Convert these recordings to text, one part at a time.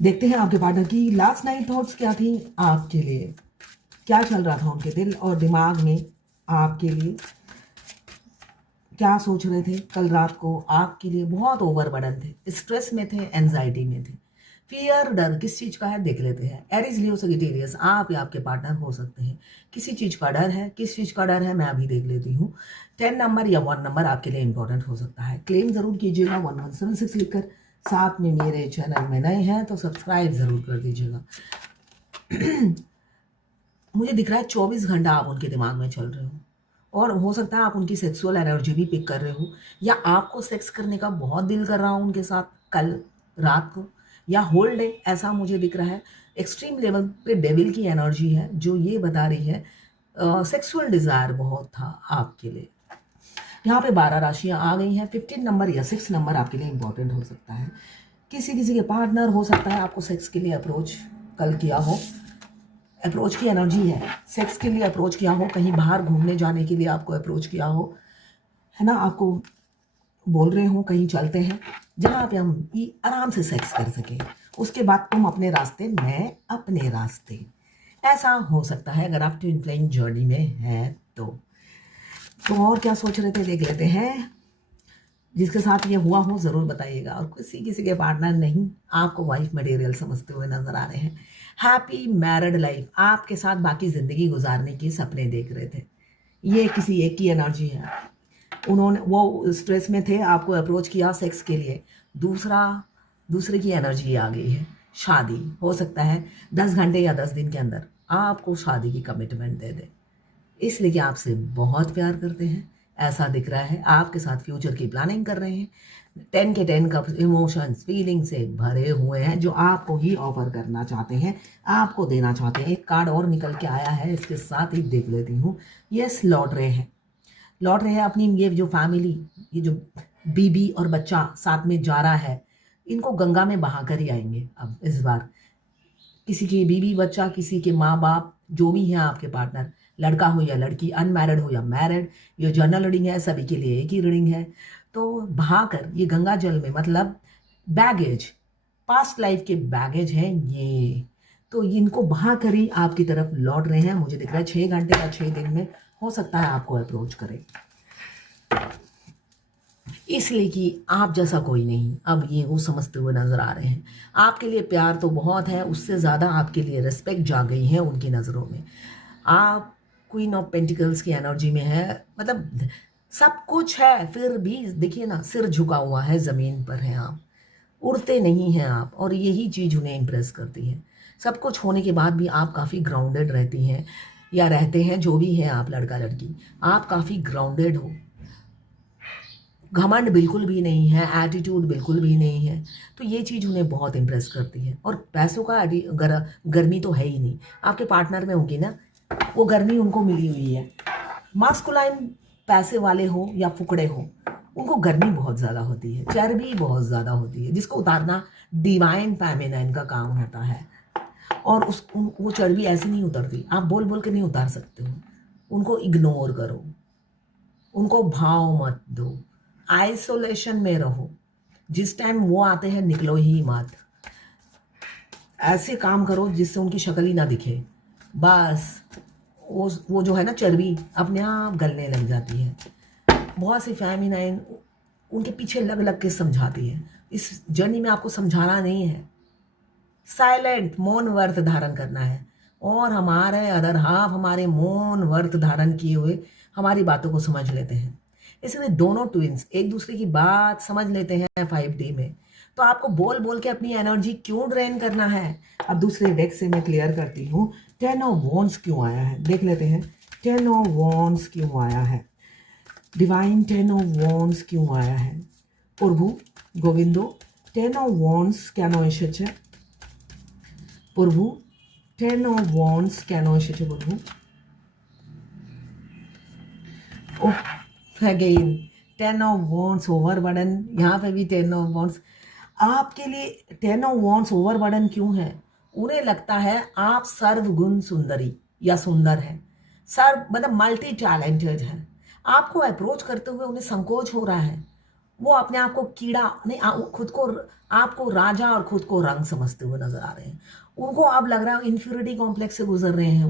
देखते हैं आपके पार्टनर की लास्ट नाइट थॉट्स क्या थी आपके लिए, क्या चल रहा था उनके दिल और दिमाग में आपके लिए, क्या सोच रहे थे कल रात को आपके लिए। बहुत ओवरबर्डन थे, स्ट्रेस में थे, एंजाइटी में थे, फियर, डर किस चीज़ का है देख लेते हैं। एरीज, लियो, सजिटेरियस आप या आपके पार्टनर हो सकते हैं। किसी चीज़ का डर है, किस चीज़ का डर है मैं अभी देख लेती हूँ। 10 नंबर या 1 नंबर आपके लिए इंपॉर्टेंट हो सकता है। क्लेम ज़रूर कीजिएगा 1176 लिखकर। साथ में मेरे चैनल में नए हैं तो सब्सक्राइब ज़रूर कर दीजिएगा। मुझे दिख रहा है 24 घंटा आप उनके दिमाग में चल रहे हो, और हो सकता है आप उनकी सेक्सुअल एनर्जी भी पिक कर रहे हो, या आपको सेक्स करने का बहुत दिल कर रहा हो उनके साथ कल रात को, या होल डे, ऐसा मुझे दिख रहा है। एक्सट्रीम लेवल पे डेविल की एनर्जी है जो ये बता रही है सेक्सुअल डिज़ायर बहुत था आपके लिए। यहाँ पे 12 राशियाँ आ गई हैं। 15 नंबर या 6 नंबर आपके लिए इंपॉर्टेंट हो सकता है। किसी किसी के पार्टनर हो सकता है आपको सेक्स के लिए अप्रोच कल किया हो, अप्रोच की एनर्जी है, सेक्स के लिए अप्रोच किया हो, कहीं बाहर घूमने जाने के लिए आपको अप्रोच किया हो, है ना, आपको बोल रहे हो कहीं चलते हैं जहाँ पे हम आराम से सेक्स कर सकें, उसके बाद तुम अपने रास्ते मैं अपने रास्ते, ऐसा हो सकता है अगर आप ट्विन फ्लेम जर्नी में हैं तो और क्या सोच रहे थे देख लेते हैं। जिसके साथ ये हुआ हो ज़रूर बताइएगा, और किसी किसी के पार्टनर नहीं आपको वाइफ मटेरियल समझते हुए नजर आ रहे हैं। हैप्पी मैरिड लाइफ, आपके साथ बाकी ज़िंदगी गुजारने के सपने देख रहे थे। ये किसी एक की एनर्जी है, उन्होंने वो स्ट्रेस में थे, आपको अप्रोच किया सेक्स के लिए। दूसरे की एनर्जी आ गई है। शादी हो सकता है 10 घंटे या 10 दिन के अंदर आपको शादी की कमिटमेंट दे दे, इसलिए कि आपसे बहुत प्यार करते हैं, ऐसा दिख रहा है। आपके साथ फ्यूचर की प्लानिंग कर रहे हैं। 10 के 10 कप इमोशंस फीलिंग से भरे हुए हैं जो आपको ही ऑफर करना चाहते हैं, आपको देना चाहते हैं। एक कार्ड और निकल के आया है, इसके साथ ही देख लेती हूँ। यस, लौट रहे हैं अपनी ये जो फैमिली, ये जो बीबी और बच्चा साथ में जा रहा है, इनको गंगा में बहा कर ही आएंगे अब इस बार। किसी की बीवी बच्चा, किसी के माँ बाप, जो भी हैं आपके पार्टनर, लड़का हो या लड़की, अनमैरिड हो या मैरिड, ये जनरल रीडिंग है, सभी के लिए एक ही रीडिंग है। तो बहाकर ये गंगा जल में, मतलब बैगेज, पास्ट लाइफ के बैगेज हैं ये, तो इनको बहा कर ही आपकी तरफ लौट रहे हैं। मुझे दिख रहा है 6 घंटे या 6 दिन में हो सकता है आपको अप्रोच करें, इसलिए कि आप जैसा कोई नहीं अब ये वो समझते हुए नजर आ रहे हैं। आपके लिए प्यार तो बहुत है, उससे ज़्यादा आपके लिए रिस्पेक्ट जा गई है उनकी नज़रों में। आप क्वीन ऑफ पेंटिकल्स की एनर्जी में है, मतलब सब कुछ है, फिर भी देखिए ना, सिर झुका हुआ है, ज़मीन पर हैं आप, उड़ते नहीं हैं आप, और यही चीज़ उन्हें इम्प्रेस करती है। सब कुछ होने के बाद भी आप काफ़ी ग्राउंडेड रहती हैं या रहते हैं, जो भी हैं आप, लड़का लड़की, आप काफ़ी ग्राउंडेड हो। घमंड बिल्कुल भी नहीं है, एटीट्यूड बिल्कुल भी नहीं है, तो ये चीज़ उन्हें बहुत इम्प्रेस करती है। और पैसों का गर्मी तो है ही नहीं, आपके पार्टनर में होगी ना वो गर्मी, उनको मिली हुई है। मास्कुलाइन पैसे वाले हो या फुकड़े हो, उनको गर्मी बहुत ज़्यादा होती है, चर्बी बहुत ज़्यादा होती है, जिसको उतारना डिवाइन फेमिनाइन का काम होता है। और वो चर्बी ऐसे नहीं उतरती, आप बोल बोल के नहीं उतार सकते हो। उनको इग्नोर करो, उनको भाव मत दो, आइसोलेशन में रहो। जिस टाइम वो आते हैं निकलो ही मत, ऐसे काम करो जिससे उनकी शक्ल ही ना दिखे, बस वो जो है ना चर्बी अपने आप गलने लग जाती है। बहुत सी फेमिनाइन उनके पीछे लग लग के समझाती है। इस जर्नी में आपको समझाना नहीं है, साइलेंट मौन व्रत धारण करना है, और हमारे अदर हाफ हमारे मौन व्रत धारण किए हुए हमारी बातों को समझ लेते हैं। इसलिए दोनों ट्विंस एक दूसरे की बात समझ लेते हैं 5D में, तो आपको बोल बोल के अपनी एनर्जी क्यों ड्रेन करना है। अब दूसरे डेक से मैं क्लियर करती हूँ, 10 ऑफ वॉन्ड्स क्यों आया है देख लेते हैं। 10 ऑफ वॉन्ड्स क्यों आया है, डिवाइन 10 ऑफ वॉन्ड्स क्यों आया है, प्रभु गोविंदो 10 ऑफ वॉन्ड्स क्या नो एसेছে प्रभु, 10 ऑफ वॉन्ड्स क्या नो एसेছে प्रभु। Oh, again 10 of wands overburden, यहाँ पे भी 10 ऑफ वॉन्ड्स आपके लिए। 10 ऑफ वॉन्ड्स ओवरबर्डन क्यों है, उन्हें लगता है आप सर्वगुण सुंदरी या सुंदर है, सर्व मतलब मल्टी टैलेंटेड है। आपको अप्रोच करते हुए उन्हें संकोच हो रहा है, वो अपने आप को कीड़ा नहीं, खुद को, आपको राजा और खुद को रंग समझते हुए नजर आ रहे हैं। उनको अब लग रहा है इन्फ्यूरिटी कॉम्प्लेक्स से गुजर रहे हैं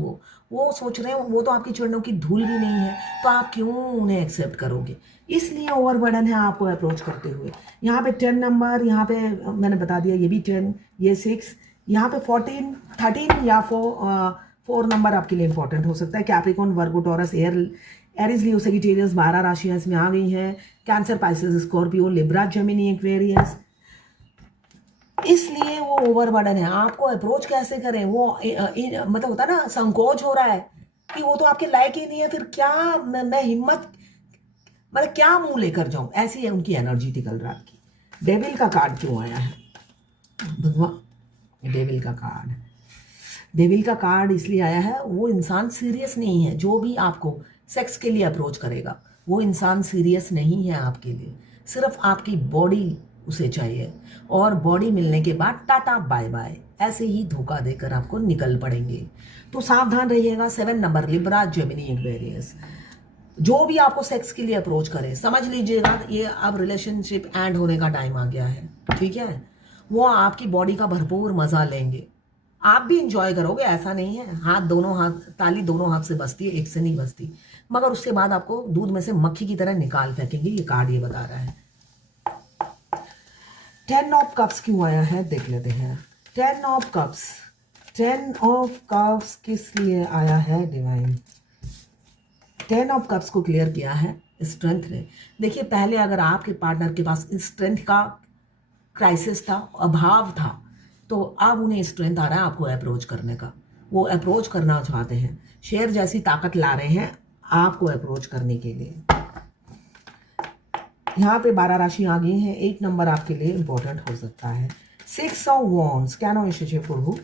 वो सोच रहे हैं वो तो आपकी चरणों की धूल भी नहीं है, तो आप क्यों उन्हें एक्सेप्ट करोगे। इसलिए ओवरबर्डन है आपको अप्रोच करते हुए। यहाँ पे 10 नंबर, यहाँ पे मैंने बता दिया, ये भी 10, ये 6, यहाँ पे 14, 13 या 4 नंबर आपके लिए इंपॉर्टेंट हो सकता है। कैप्रिकॉर्न, वर्गो, टॉरस, एरिस, लियो, सैजिटेरियस 12 राशियां इसमें आ गई हैं। Cancer, Pisces, Scorpio, Libra, Gemini, Aquarius. इसलिए वो ओवरबर्डन है। आपको अप्रोच कैसे करें, वो मतलब होता है ना, संकोच हो रहा है कि वो तो आपके लायक ही नहीं है, फिर क्या मैं हिम्मत, मतलब क्या मुंह लेकर जाऊं, ऐसी है उनकी एनर्जी थी कल रात की। डेविल का कार्ड क्यों आया है भगवान? डेविल का कार्ड इसलिए आया है, वो इंसान सीरियस नहीं है। जो भी आपको सेक्स के लिए अप्रोच करेगा वो इंसान सीरियस नहीं है आपके लिए, सिर्फ आपकी बॉडी उसे चाहिए, और बॉडी मिलने के बाद टाटा बाय बाय, ऐसे ही धोखा देकर आपको निकल पड़ेंगे। तो सावधान रहिएगा। 7 नंबर, लिब्रा, जेमिनी, एक्वेरियस। जो भी आपको सेक्स के लिए अप्रोच करे, समझ लीजिएगा ये अब रिलेशनशिप एंड होने का टाइम आ गया है, ठीक है। वो आपकी बॉडी का भरपूर मजा लेंगे, आप भी इंजॉय करोगे, ऐसा नहीं है। दोनों हाथ, ताली दोनों हाथ से बजती है, एक से नहीं बजती। मगर उसके बाद आपको दूध में से मक्खी की तरह निकाल फेंकेंगे, ये कार्ड ये बता रहा है। 10 ऑफ कप्स क्यों आया है देख लेते हैं। 10 ऑफ कप्स, 10 ऑफ कप्स किस लिए आया है डिवाइन? 10 ऑफ कप्स को क्लियर किया है स्ट्रेंथ ने। देखिए, पहले अगर आपके पार्टनर के पास स्ट्रेंथ का क्राइसिस था, अभाव था, तो अब उन्हें स्ट्रेंथ आ रहा है आपको अप्रोच करने का। वो अप्रोच करना चाहते हैं, शेर जैसी ताकत ला रहे हैं आपको अप्रोच करने के लिए। यहाँ पे 12 राशि आ गई हैं। 8 नंबर आपके लिए इंपॉर्टेंट हो सकता है। 6 ऑफ वॉन्ड्स, क्या नाम है प्रभु?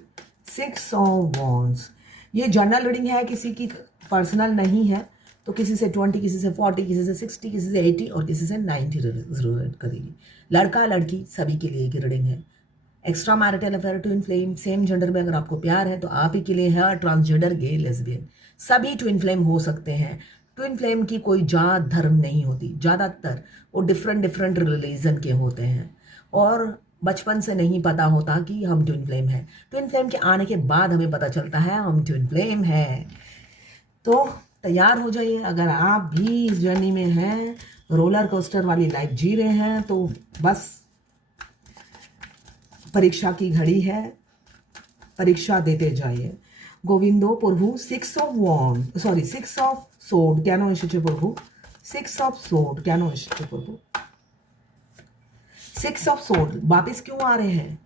6 ऑफ वॉन्ड्स। ये जनरल रीडिंग है, किसी की पर्सनल नहीं है, तो किसी से 20, किसी से 40, किसी से 60, किसी से 80 और किसी से 90 रिलेट करेगी। लड़का लड़की सभी के लिए की रीडिंग है। Extra marital affair, twin flame, same gender में अगर आपको प्यार है तो आप ही के लिए है। ट्रांसजेंडर, गे, लेस्बियन, सभी ट्विन फ्लेम हो सकते हैं। ट्विन फ्लेम की कोई जात धर्म नहीं होती, ज़्यादातर वो डिफरेंट रिलीजन के होते हैं, और बचपन से नहीं पता होता कि हम ट्विन फ्लेम हैं। ट्विन फ्लेम के आने के बाद हमें पता चलता है हम ट्विन फ्लेम हैं। तो तैयार हो जाइए, अगर आप भी इस जर्नी में हैं, रोलर कोस्टर वाली लाइफ जी रहे हैं, तो बस परीक्षा की घड़ी है, परीक्षा देते जाइए। गोविंदो प्रभु। 6 ऑफ वॉन्ड, सॉरी 6 ऑफ सोड, क्या नो इशे प्रभु? 6 ऑफ सोड, क्या नो इशे प्रभु? 6 ऑफ सोड वापिस क्यों आ रहे हैं?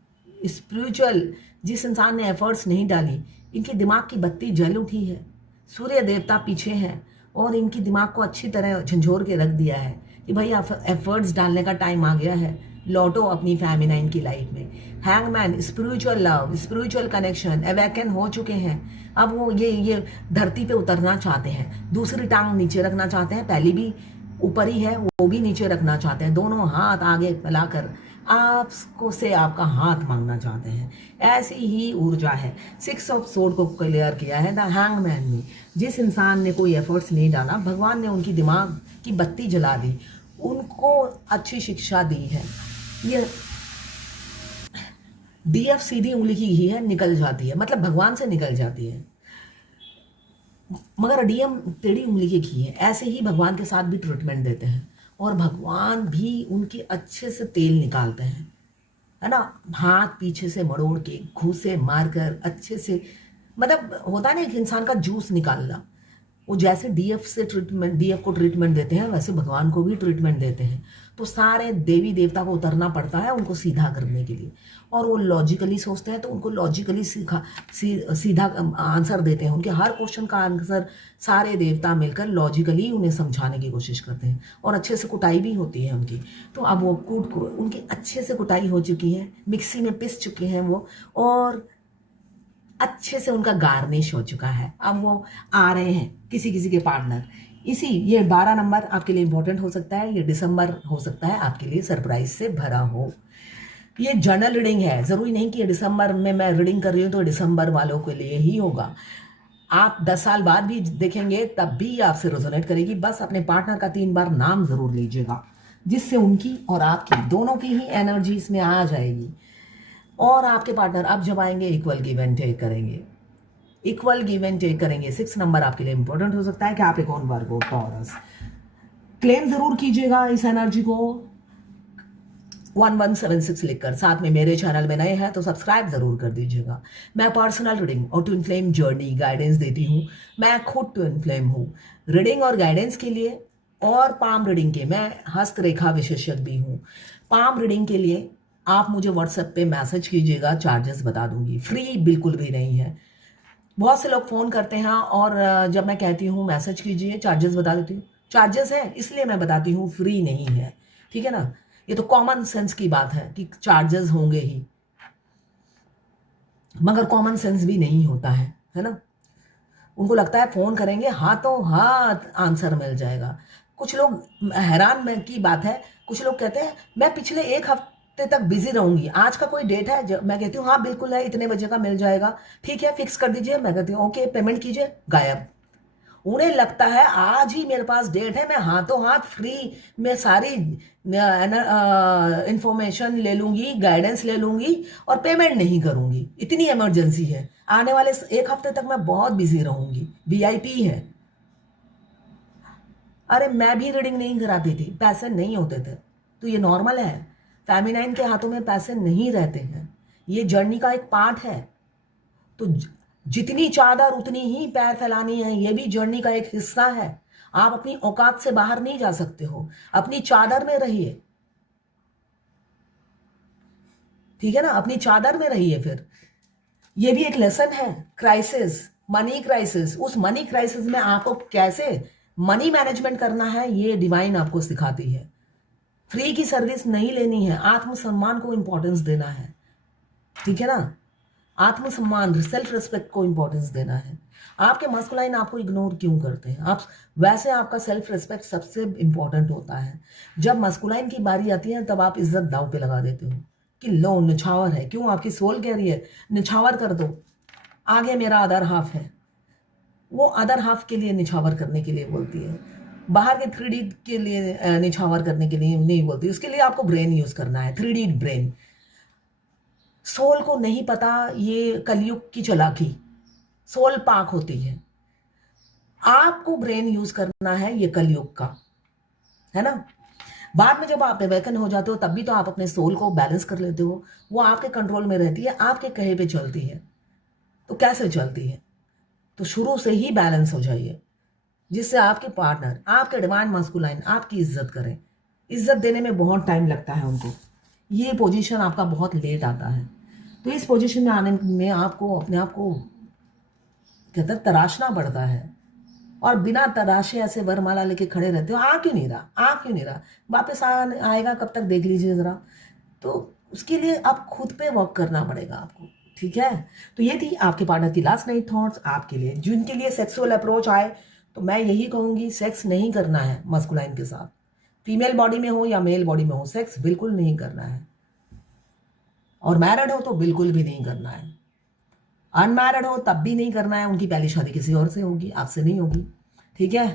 स्पिरिचुअल, जिस इंसान ने एफर्ट्स नहीं डाली, इनके दिमाग की बत्ती जल उठी है। सूर्य देवता पीछे हैं और इनकी दिमाग को अच्छी तरह झंझोर के रख दिया है कि भाई एफर्ट्स डालने का टाइम आ गया है, लौटो अपनी फेमिनाइन की लाइफ में। Hangman, spiritual love, spiritual connection, awaken हो चुके हैं। अब वो ये धरती पे उतरना चाहते हैं, दूसरी टांग नीचे रखना चाहते हैं, पहली भी ऊपर ही है वो भी नीचे रखना चाहते हैं, दोनों हाथ आगे फैलाकर आपको से आपका हाथ मांगना चाहते हैं। ऐसी ही ऊर्जा है। 6 ऑफ सोड को क्लियर किया है द हैंगमैन में। जिस इंसान ने कोई एफर्ट्स नहीं डाला, भगवान ने उनकी दिमाग की बत्ती जला दी, उनको अच्छी शिक्षा दी है। ये डीएफ सीधी उंगली की घी है, निकल जाती है, मतलब भगवान से निकल जाती है, मगर डीएम टेढ़ी उंगली की घी है। ऐसे ही भगवान के साथ भी ट्रीटमेंट देते हैं, और भगवान भी उनके अच्छे से तेल निकालते हैं, है ना। हाथ पीछे से मरोड़ के, घूसे मारकर अच्छे से, मतलब होता है ना एक इंसान का जूस निकालना, वो जैसे डीएफ से ट्रीटमेंट, डीएफ को ट्रीटमेंट देते हैं, वैसे भगवान को भी ट्रीटमेंट देते हैं। तो सारे देवी देवता को उतरना पड़ता है उनको सीधा करने के लिए, और वो लॉजिकली सोचते हैं तो उनको लॉजिकली सीधा आंसर देते हैं। उनके हर क्वेश्चन का आंसर सारे देवता मिलकर लॉजिकली उन्हें समझाने की कोशिश करते हैं, और अच्छे से कुटाई भी होती है उनकी। तो अब वो उनकी अच्छे से कुटाई हो चुकी है, मिक्सी में पिस चुके हैं वो, और अच्छे से उनका गार्निश हो चुका है। अब वो आ रहे हैं किसी किसी के पार्टनर। ये 12 नंबर आपके लिए इंपॉर्टेंट हो सकता है। ये दिसंबर हो सकता है आपके लिए सरप्राइज से भरा हो। ये जर्नल रीडिंग है, जरूरी नहीं कि दिसंबर में मैं रीडिंग कर रही हूँ तो दिसंबर वालों के लिए ही होगा। आप 10 साल बाद भी देखेंगे तब भी आपसे रेजोनेट करेगी। बस अपने पार्टनर का 3 बार नाम जरूर लीजिएगा, जिससे उनकी और आपकी दोनों की ही एनर्जी इसमें आ जाएगी। और आपके पार्टनर अब जब आएंगे इक्वल गिव एंड टेक करेंगे, इक्वल गिव एंड टेक करेंगे। 6 नंबर आपके लिए इंपॉर्टेंट हो सकता है, कैप्रिकॉर्न, वर्गो, टॉरस। क्लेम जरूर कीजिएगा इस एनर्जी को 1176 लिखकर। साथ में मेरे चैनल में नए हैं तो सब्सक्राइब जरूर कर दीजिएगा। मैं पर्सनल रीडिंग और ट्विन फ्लेम जर्नी गाइडेंस देती हूँ। मैं खुद ट्विन फ्लेम हूँ। रीडिंग और गाइडेंस के लिए और पाम रीडिंग के मैं हस्तरेखा विशेषज्ञ भी हूँ। पाम रीडिंग के लिए आप मुझे व्हाट्सएप पे मैसेज कीजिएगा, चार्जेस बता दूंगी, फ्री बिल्कुल भी नहीं है। बहुत से लोग फ़ोन करते हैं और जब मैं कहती हूँ मैसेज कीजिए चार्जेस बता देती हूँ, चार्जेस है इसलिए मैं बताती हूँ, फ्री नहीं है, ठीक है ना। ये तो कॉमन सेंस की बात है कि चार्जेस होंगे ही, मगर कॉमन सेंस भी नहीं होता है ना। उनको लगता है फ़ोन करेंगे हाथों हाथ आंसर मिल जाएगा। कुछ लोग हैरान की बात है, कुछ लोग कहते हैं मैं पिछले 1 हफ्ते तक बिजी रहूंगी, आज का कोई डेट है? मैं कहती हूँ हाँ बिल्कुल है, इतने बजे का मिल जाएगा, ठीक है फिक्स कर दीजिए। मैं कहती हूँ ओके, पेमेंट कीजिए, गायब। उन्हें लगता है आज ही मेरे पास डेट है, मैं हाथों हाथ फ्री में सारी इंफॉर्मेशन ले लूंगी, गाइडेंस ले लूंगी और पेमेंट नहीं करूंगी, इतनी इमरजेंसी है, आने वाले 1 हफ्ते तक मैं बहुत बिजी रहूंगी, वीआईपी है। अरे मैं भी रीडिंग नहीं कराती थी, पैसे नहीं होते थे, तो ये नॉर्मल है। फेमिनाइन के हाथों में पैसे नहीं रहते हैं, ये जर्नी का एक पार्ट है। तो जितनी चादर उतनी ही पैर फैलानी है, ये भी जर्नी का एक हिस्सा है। आप अपनी औकात से बाहर नहीं जा सकते हो, अपनी चादर में रहिए, ठीक है ना, अपनी चादर में रहिए। फिर ये भी एक लेसन है, क्राइसिस, मनी क्राइसिस। उस मनी क्राइसिस में आपको कैसे मनी मैनेजमेंट करना है, ये डिवाइन आपको सिखाती है। फ्री की सर्विस नहीं लेनी है, आत्मसम्मान को इंपॉर्टेंस देना है, ठीक है ना। आत्मसम्मान, सेल्फ रिस्पेक्ट को इंपॉर्टेंस देना है। आपके मस्कुलाइन आपको इग्नोर क्यों करते हैं? आप वैसे आपका सेल्फ रिस्पेक्ट सबसे इंपॉर्टेंट होता है। जब मस्कुलाइन की बारी आती है तब आप इज्जत दांव पे लगा देते हो कि लो निछावर है, क्यों? आपकी सोल कह रही है निछावर कर दो, आगे मेरा अदर हाफ है। वो अदर हाफ के लिए निछावर करने के लिए बोलती है, बाहर के 3D के लिए निछावर करने के लिए नहीं बोलती। उसके लिए आपको ब्रेन यूज करना है, 3D ब्रेन। सोल को नहीं पता ये कलयुग की चालाकी, सोल पाक होती है। आपको ब्रेन यूज करना है ये कलयुग का, है ना। बाद में जब आप अवेकन हो जाते हो तब भी तो आप अपने सोल को बैलेंस कर लेते हो, वो आपके कंट्रोल में रहती है, आपके कहे पे चलती है। तो कैसे चलती है? तो शुरू से ही बैलेंस हो जाइए, जिससे आपके पार्टनर, आपके डिवाइन मस्कुलाइन आपकी इज्जत करें। इज्जत देने में बहुत टाइम लगता है उनको, ये पोजीशन आपका बहुत लेट आता है। तो इस पोजीशन में आने में आपको अपने आप को कहते तराशना पड़ता है, और बिना तराशे ऐसे वरमाला लेके खड़े रहते हो, आ क्यों नहीं रहा, आ क्यों नहीं रहा, वापस आएगा कब तक देख लीजिए ज़रा। तो उसके लिए आप खुद पे वर्क करना पड़ेगा आपको, ठीक है। तो ये थी आपके पार्टनर की लास्ट नाइट थॉट्स आपके लिए। जिनके लिए सेक्सुअल अप्रोच आए तो मैं यही कहूँगी, सेक्स नहीं करना है मस्कुलाइन के साथ, फीमेल बॉडी में हो या मेल बॉडी में हो, सेक्स बिल्कुल नहीं करना है। और मैरिड हो तो बिल्कुल भी नहीं करना है, अनमैरिड हो तब भी नहीं करना है। उनकी पहली शादी किसी और से होगी, आपसे नहीं होगी, ठीक है।